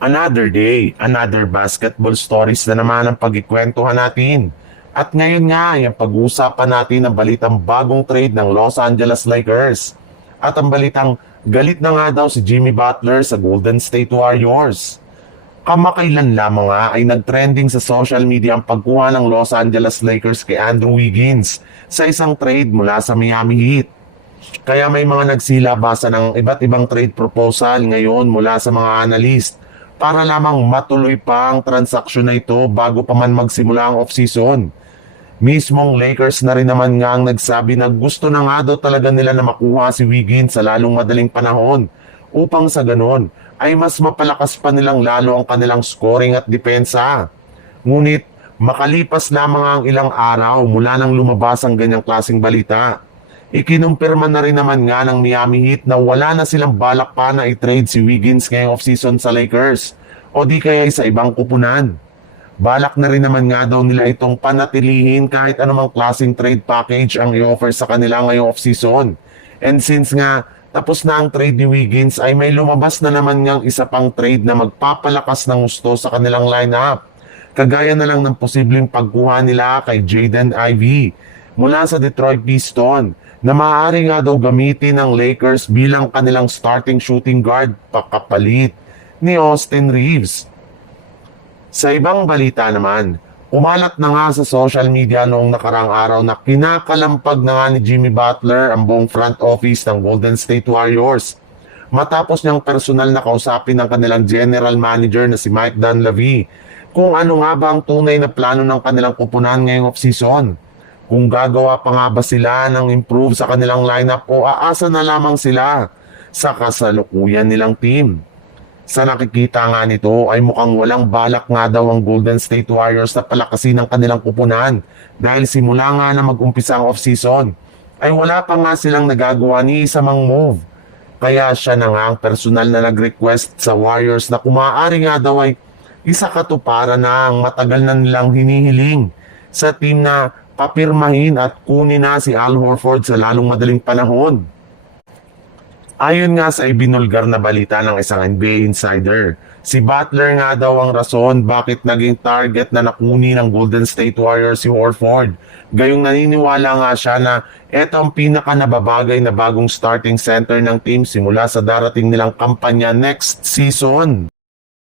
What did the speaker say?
Another day, another basketball stories na naman ang pagkikwentuhan natin. At ngayon nga, yung pag-uusapan natin ang balitang bagong trade ng Los Angeles Lakers. At ang balitang galit na nga daw si Jimmy Butler sa Golden State Warriors. Kamakailan lamang nga ay nagtrending sa social media ang pagkuha ng Los Angeles Lakers kay Andrew Wiggins sa isang trade mula sa Miami Heat. Kaya may mga nagsilabasa ng iba't ibang trade proposal ngayon mula sa mga analyst para lamang matuloy pa ang transaksyon na ito bago pa man magsimula ang off-season. Mismong Lakers na rin naman nga ang nagsabi na gusto na nga daw talaga nila na makuha si Wiggins sa lalong madaling panahon upang sa ganon ay mas mapalakas pa nilang lalo ang kanilang scoring at depensa. Ngunit makalipas lamang ang ilang araw mula nang lumabas ang ganyang klaseng balita, ikinumpirma na rin naman nga ng Miami Heat na wala na silang balak pa na i-trade si Wiggins ngayong off-season sa Lakers o di kaya sa ibang kupunan. Balak na rin naman nga daw nila itong panatilihin kahit anumang klaseng trade package ang i-offer sa kanila ngayong off-season. And since nga tapos na ang trade ni Wiggins ay may lumabas na naman ngang isa pang trade na magpapalakas ng gusto sa kanilang lineup. Kagaya na lang ng posibleng pagkuha nila kay Jaden Ivey mula sa Detroit Pistons na maaari nga daw gamitin ng Lakers bilang kanilang starting shooting guard pakapalit ni Austin Reeves. Sa ibang balita naman, umalat na nga sa social media noong nakarang araw na kinakalampag na nga ni Jimmy Butler ang buong front office ng Golden State Warriors matapos niyang personal na kausapin ng kanilang general manager na si Mike Dunleavy kung ano nga ba ang tunay na plano ng kanilang kupunan ngayong off-season. Kung gagawa pa nga ba sila ng improve sa kanilang lineup o aasa na lamang sila sa kasalukuyan nilang team. Sa nakikita nga nito ay mukhang walang balak nga daw ang Golden State Warriors na palakasin ang kanilang kupunan dahil simula nga na mag-umpisa ang off-season ay wala pa nga silang nagagawa ni isa mang move. Kaya siya na nga ang personal na nag-request sa Warriors na kung maaari nga daw ay isa katuparan na ang matagal na nilang hinihiling sa team na papirmahin at kunin na si Al Horford sa lalong madaling panahon. Ayon nga sa ibinulgar na balita ng isang NBA insider, si Butler nga daw ang rason bakit naging target na nakuni ng Golden State Warriors si Horford. Gayong naniniwala nga siya na eto ang pinaka nababagay na bagong starting center ng team simula sa darating nilang kampanya next season.